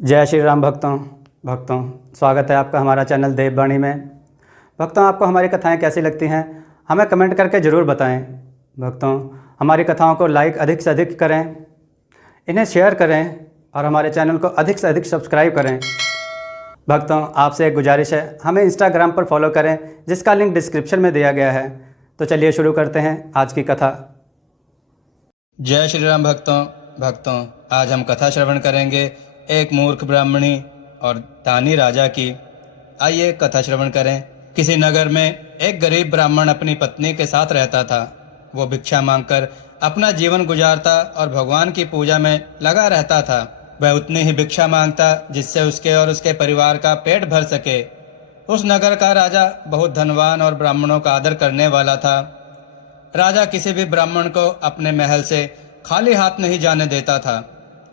जय श्री राम भक्तों स्वागत है आपका हमारा चैनल देववाणी में। भक्तों, आपको हमारी कथाएं कैसी लगती हैं हमें कमेंट करके ज़रूर बताएं। भक्तों, हमारी कथाओं को लाइक अधिक से अधिक करें, इन्हें शेयर करें और हमारे चैनल को अधिक से अधिक सब्सक्राइब करें। भक्तों, आपसे एक गुजारिश है, हमें इंस्टाग्राम पर फॉलो करें जिसका लिंक डिस्क्रिप्शन में दिया गया है। तो चलिए शुरू करते हैं आज की कथा। जय श्री राम भक्तों, आज हम कथा श्रवण करेंगे एक मूर्ख ब्राह्मणी और दानी राजा की। आइए कथा श्रवण करें। किसी नगर में एक गरीब ब्राह्मण अपनी पत्नी के साथ रहता था। वो भिक्षा मांगकर अपना जीवन गुजारता और भगवान की पूजा में लगा रहता था। वह उतनी ही भिक्षा मांगता जिससे उसके और उसके परिवार का पेट भर सके। उस नगर का राजा बहुत धनवान और ब्राह्मणों का आदर करने वाला था। राजा किसी भी ब्राह्मण को अपने महल से खाली हाथ नहीं जाने देता था।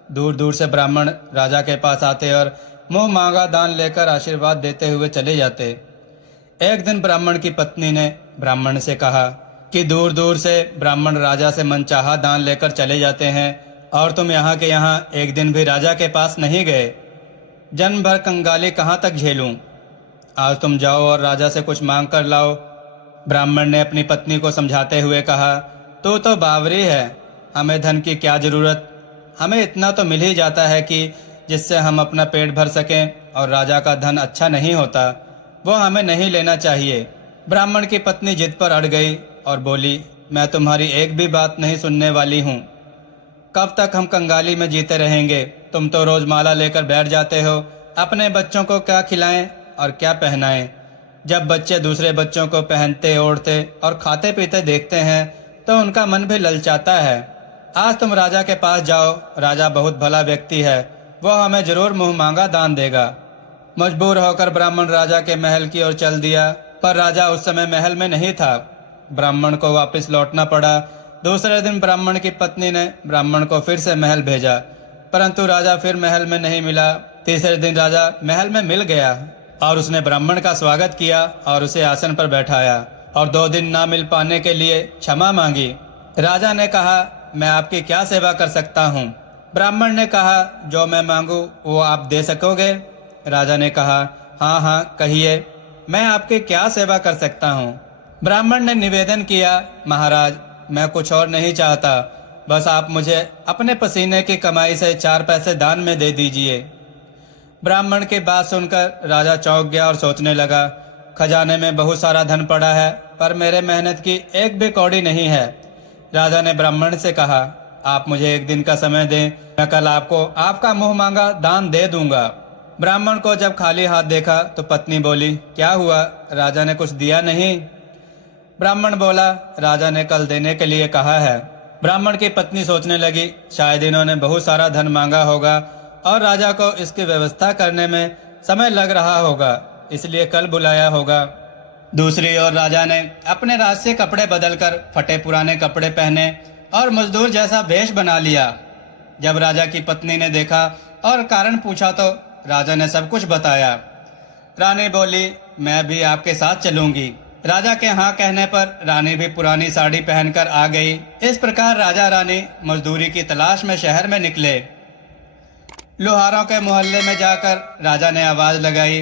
दूर दूर से ब्राह्मण राजा के पास आते और मुंह मांगा दान लेकर आशीर्वाद देते हुए चले जाते। एक दिन ब्राह्मण की पत्नी ने ब्राह्मण से कहा कि दूर दूर से ब्राह्मण राजा से मनचाहा दान लेकर चले जाते हैं और तुम यहाँ के यहाँ एक दिन भी राजा के पास नहीं गए। जन्म भर कंगाली कहाँ तक झेलूं? आज तुम जाओ और राजा से कुछ मांग कर लाओ। ब्राह्मण ने अपनी पत्नी को समझाते हुए कहा, तू तो बावरी है, हमें धन की क्या जरूरत? हमें इतना तो मिल ही जाता है कि जिससे हम अपना पेट भर सकें, और राजा का धन अच्छा नहीं होता, वो हमें नहीं लेना चाहिए। ब्राह्मण की पत्नी जिद पर अड़ गई और बोली, मैं तुम्हारी एक भी बात नहीं सुनने वाली हूँ। कब तक हम कंगाली में जीते रहेंगे? तुम तो रोज माला लेकर बैठ जाते हो। अपने बच्चों को क्या खिलाएं और क्या पहनाएं? जब बच्चे दूसरे बच्चों को पहनते ओढ़ते और खाते पीते देखते हैं तो उनका मन भी ललचाता है। आज तुम राजा के पास जाओ, राजा बहुत भला व्यक्ति है, वो हमें जरूर मुंह मांगा दान देगा। मजबूर होकर ब्राह्मण राजा के महल की ओर चल दिया, पर राजा उस समय महल में नहीं था। ब्राह्मण को वापस लौटना पड़ा। दूसरे दिन ब्राह्मण की पत्नी ने ब्राह्मण को फिर से महल भेजा, परंतु राजा फिर महल में नहीं मिला। तीसरे दिन राजा महल में मिल गया और उसने ब्राह्मण का स्वागत किया और उसे आसन पर बैठाया और 2 दिन ना मिल पाने के लिए क्षमा मांगी। राजा ने कहा, मैं आपकी क्या सेवा कर सकता हूँ? ब्राह्मण ने कहा, जो मैं मांगू वो आप दे सकोगे? राजा ने कहा, हाँ हाँ कहिए, मैं आपकी क्या सेवा कर सकता हूँ? ब्राह्मण ने निवेदन किया, महाराज मैं कुछ और नहीं चाहता, बस आप मुझे अपने पसीने की कमाई से 4 पैसे दान में दे दीजिए। ब्राह्मण की बात सुनकर राजा चौंक गया और सोचने लगा, खजाने में बहुत सारा धन पड़ा है, पर मेरे मेहनत की एक भी कौड़ी नहीं है। राजा ने ब्राह्मण से कहा, आप मुझे 1 दिन का समय दें, मैं कल आपको आपका मुंह मांगा दान दे दूंगा। ब्राह्मण को जब खाली हाथ देखा तो पत्नी बोली, क्या हुआ, राजा ने कुछ दिया नहीं? ब्राह्मण बोला, राजा ने कल देने के लिए कहा है। ब्राह्मण की पत्नी सोचने लगी, शायद इन्होंने बहुत सारा धन मांगा होगा और राजा को इसकी व्यवस्था करने में समय लग रहा होगा, इसलिए कल बुलाया होगा। दूसरी ओर राजा ने अपने राज से कपड़े बदलकर फटे पुराने कपड़े पहने और मजदूर जैसा वेश बना लिया। जब राजा की पत्नी ने देखा और कारण पूछा तो राजा ने सब कुछ बताया। रानी बोली, मैं भी आपके साथ चलूंगी। राजा के हाँ कहने पर रानी भी पुरानी साड़ी पहनकर आ गई। इस प्रकार राजा रानी मजदूरी की तलाश में शहर में निकले। लोहारों के मोहल्ले में जाकर राजा ने आवाज लगाई,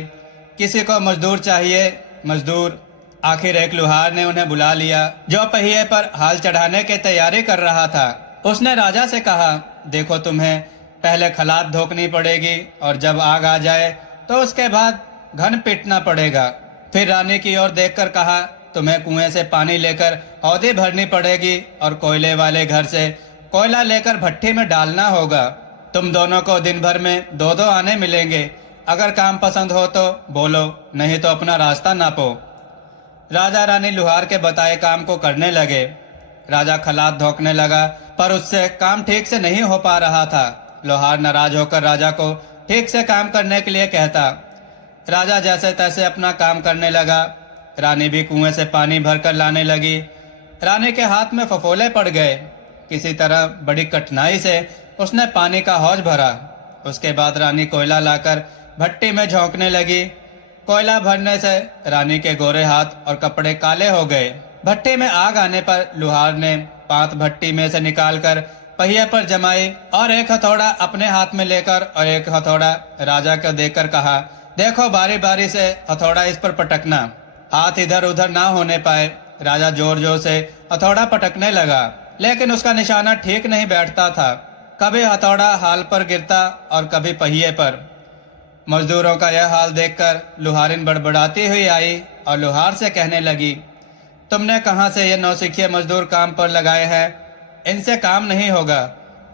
किसी को मजदूर चाहिए? मजदूर। आखिर एक लोहार ने उन्हें बुला लिया, जो पहिए पर हाल चढ़ाने की तैयारी कर रहा था। उसने राजा से कहा, देखो तुम्हें पहले खलात धोकनी पड़ेगी और जब आग आ जाए तो उसके बाद घन पीटना पड़ेगा। फिर रानी की ओर देखकर कहा, तुम्हें कुएं से पानी लेकर हौदी भरनी पड़ेगी और कोयले वाले घर से कोयला लेकर भट्टी में डालना होगा। तुम दोनों को दिन भर में 2-2 आने मिलेंगे। अगर काम पसंद हो तो बोलो, नहीं तो अपना रास्ता नापो। राजा रानी लुहार के बताए काम को करने लगे। राजा खलात धोकने लगा, पर उससे काम ठीक से नहीं हो पा रहा था। लोहार नाराज होकर राजा को ठीक से काम करने के लिए कहता। राजा जैसे तैसे अपना काम करने लगा। रानी भी कुएं से पानी भरकर लाने लगी। रानी के हाथ में फफोले पड़ गए। किसी तरह बड़ी कठिनाई से उसने पानी का हौज भरा। उसके बाद रानी कोयला लाकर भट्टी में झोंकने लगी। कोयला भरने से रानी के गोरे हाथ और कपड़े काले हो गए। भट्टी में आग आने पर लुहार ने पात भट्टी में से निकालकर पहिए पर जमाई और एक हथौड़ा अपने हाथ में लेकर और एक हथौड़ा राजा को देकर कहा, देखो बारी बारी से हथौड़ा इस पर पटकना, हाथ इधर उधर ना होने पाए। राजा जोर जोर से हथौड़ा पटकने लगा, लेकिन उसका निशाना ठीक नहीं बैठता था। कभी हथौड़ा हाल पर गिरता और कभी पहिए पर। मजदूरों का यह हाल देखकर लुहारिन बड़बड़ाती हुई आई और लुहार से कहने लगी, तुमने कहाँ से ये नौसिखिए मजदूर काम पर लगाए हैं? इनसे काम नहीं होगा।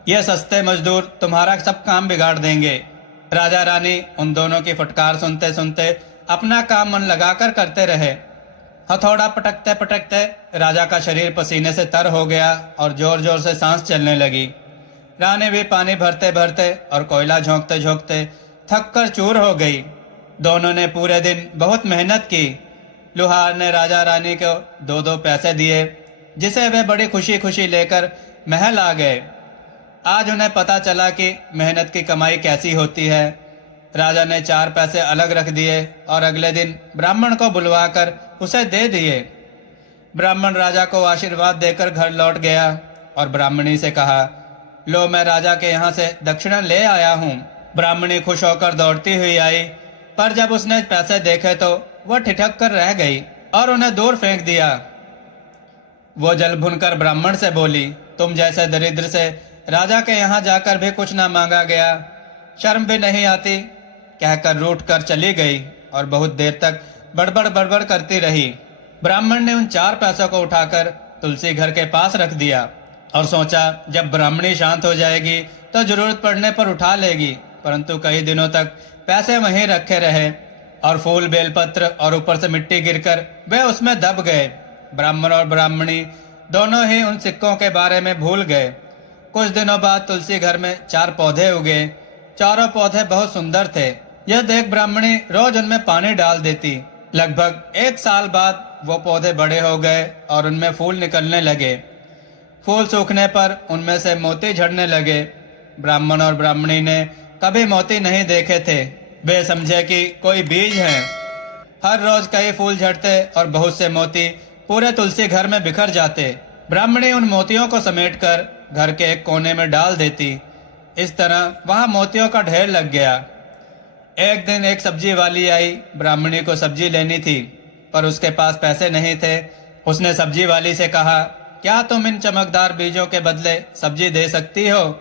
ये सस्ते मजदूर तुम्हारा सब काम बिगाड़ देंगे। राजा रानी उन दोनों की फटकार सुनते सुनते अपना काम मन लगाकर करते रहे। हथौड़ा पटकते पटकते राजा का शरीर पसीने से तर हो गया और जोर जोर से सांस चलने लगी। रानी भी पानी भरते भरते और कोयला झोंकते झोंकते थक कर चूर हो गई। दोनों ने पूरे दिन बहुत मेहनत की। लुहार ने राजा रानी को 2-2 पैसे दिए, जिसे वे बड़ी खुशी खुशी लेकर महल आ गए। आज उन्हें पता चला कि मेहनत की कमाई कैसी होती है। राजा ने 4 पैसे अलग रख दिए और अगले दिन ब्राह्मण को बुलवाकर उसे दे दिए। ब्राह्मण राजा को आशीर्वाद देकर घर लौट गया और ब्राह्मणी से कहा, लो मैं राजा के यहाँ से दक्षिणा ले आया हूँ। ब्राह्मणी खुश होकर दौड़ती हुई आई, पर जब उसने पैसे देखे तो वह ठिठक कर रह गई और उन्हें दूर फेंक दिया। वो जल भुनकर ब्राह्मण से बोली, तुम जैसे दरिद्र से राजा के यहाँ जाकर भी कुछ ना मांगा गया, शर्म भी नहीं आती? कहकर रूठ कर चली गई और बहुत देर तक बड़बड़ बड़बड़ करती रही। ब्राह्मण ने उन 4 पैसों को उठाकर तुलसी घर के पास रख दिया और सोचा जब ब्राह्मणी शांत हो जाएगी तो जरूरत पड़ने पर उठा लेगी। परंतु कई दिनों तक पैसे वहीं रखे रहे और फूल बेलपत्र और ऊपर से मिट्टी गिरकर वे उसमें दब गए। ब्राह्मण और ब्राह्मणी दोनों ही उन सिक्कों के बारे में भूल गए। कुछ दिनों बाद तुलसी घर में 4 पौधे उगे। चारों पौधे बहुत सुंदर थे। यह देख ब्राह्मणी रोज उनमें पानी डाल देती। लगभग 1 साल बाद वो पौधे बड़े हो गए और उनमें फूल निकलने लगे। फूल सूखने पर उनमें से मोती झड़ने लगे। ब्राह्मण और ब्राह्मणी ने कभी मोती नहीं देखे थे। वे समझे कि कोई बीज है। हर रोज कई फूल झड़ते और बहुत से मोती पूरे तुलसी घर में बिखर जाते। ब्राह्मणी उन मोतियों को समेटकर घर के एक कोने में डाल देती। इस तरह वहां मोतियों का ढेर लग गया। एक दिन एक सब्जी वाली आई। ब्राह्मणी को सब्जी लेनी थी, पर उसके पास पैसे नहीं थे। उसने सब्जी वाली से कहा, क्या तुम इन चमकदार बीजों के बदले सब्जी दे सकती हो?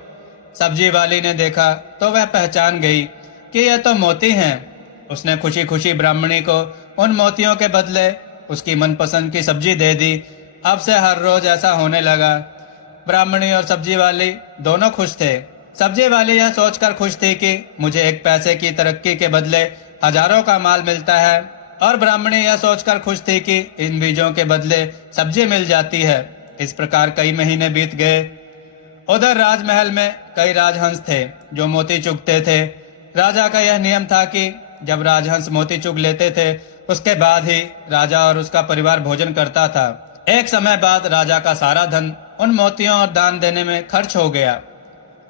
सब्जी वाली ने देखा तो वह पहचान गई कि यह तो मोती हैं। उसने खुशी खुशी ब्राह्मणी को उन मोतियों के बदले उसकी मनपसंद की सब्जी दे दी। अब से हर रोज ऐसा होने लगा। ब्राह्मणी और सब्जी वाली दोनों खुश थे। सब्जी वाली यह सोचकर खुश थी कि मुझे 1 पैसे की तरक्की के बदले हजारों का माल मिलता है, और ब्राह्मणी यह सोचकर खुश थी कि इन बीजों के बदले सब्जी मिल जाती है। इस प्रकार कई महीने बीत गए। उधर राजमहल में कई राजहंस थे जो मोती चुगते थे। राजा का यह नियम था कि जब राजहंस मोती चुग लेते थे उसके बाद ही राजा और उसका परिवार भोजन करता था। एक समय बाद राजा का सारा धन उन मोतियों और दान देने में खर्च हो गया।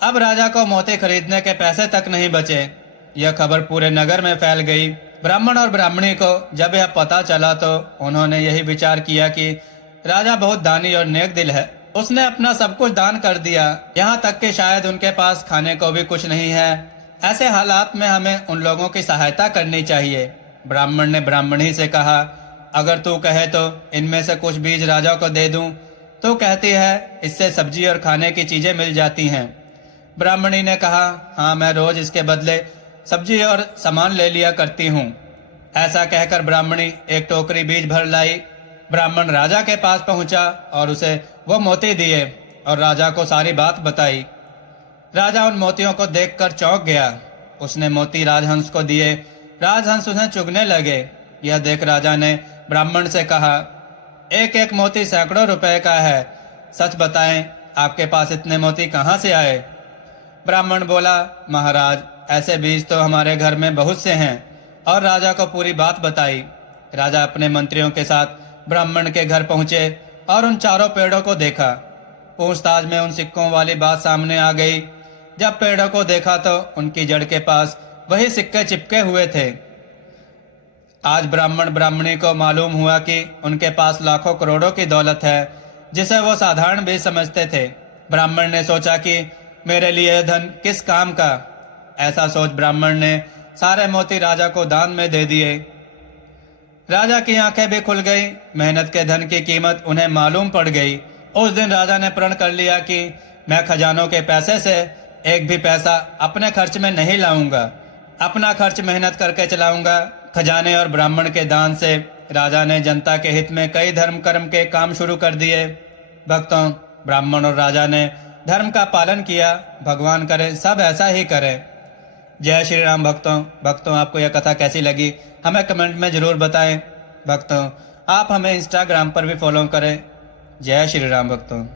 अब राजा को मोती खरीदने के पैसे तक नहीं बचे। यह खबर पूरे नगर में फैल गई। ब्राह्मण और ब्राह्मणी को जब यह पता चला तो उन्होंने यही विचार किया कि राजा बहुत दानी और नेक दिल है। उसने अपना सब कुछ दान कर दिया, यहाँ तक कि शायद उनके पास खाने को भी कुछ नहीं है। ऐसे हालात में हमें उन लोगों की सहायता करनी चाहिए। ब्राह्मण ने ब्राह्मणी से कहा, अगर तू कहे तो इनमें से कुछ बीज राजा को दे दूं। तू कहती है इससे सब्जी और खाने की चीजें मिल जाती हैं। ब्राह्मणी ने कहा, हाँ मैं रोज इसके बदले सब्जी और सामान ले लिया करती हूँ। ऐसा कहकर ब्राह्मणी एक टोकरी बीज भर लाई। ब्राह्मण राजा के पास पहुंचा और उसे वो मोती दिए और राजा को सारी बात बताई। राजा उन मोतियों को देखकर चौंक गया। उसने मोती राजहंस को दिए। राजहंस उन्हें चुगने लगे। यह देख राजा ने ब्राह्मण से कहा, एक एक मोती सैकड़ों रुपए का है। सच बताएं, आपके पास इतने मोती कहाँ से आए? ब्राह्मण बोला, महाराज ऐसे बीज तो हमारे घर में बहुत से हैं, और राजा को पूरी बात बताई। राजा अपने मंत्रियों के साथ ब्राह्मण के घर पहुंचे और उन चारों पेड़ों को देखा। पूछताछ में उन सिक्कों वाली बात सामने आ गई। जब पेड़ों को देखा तो उनकी जड़ के पास वही सिक्के चिपके हुए थे। आज ब्राह्मण ब्राह्मणी को मालूम हुआ कि उनके पास लाखों करोड़ों की दौलत है, जिसे वो साधारण भी समझते थे। ब्राह्मण ने सोचा कि मेरे लिए यह धन किस काम का। ऐसा सोच ब्राह्मण ने सारे मोती राजा को दान में दे दिए। राजा की आंखें भी खुल गई। मेहनत के धन की कीमत उन्हें मालूम पड़ गई। उस दिन राजा ने प्रण कर लिया कि मैं खजानों के पैसे से एक भी पैसा अपने खर्च में नहीं लाऊंगा। अपना खर्च मेहनत करके चलाऊंगा। खजाने और ब्राह्मण के दान से राजा ने जनता के हित में कई धर्म कर्म के काम शुरू कर दिए। भक्तों, ब्राह्मण और राजा ने धर्म का पालन किया। भगवान करे सब ऐसा ही करें। जय श्री राम। भक्तों आपको यह कथा कैसी लगी हमें कमेंट में जरूर बताएं। भक्तों, आप हमें इंस्टाग्राम पर भी फॉलो करें। जय श्री राम भक्तों।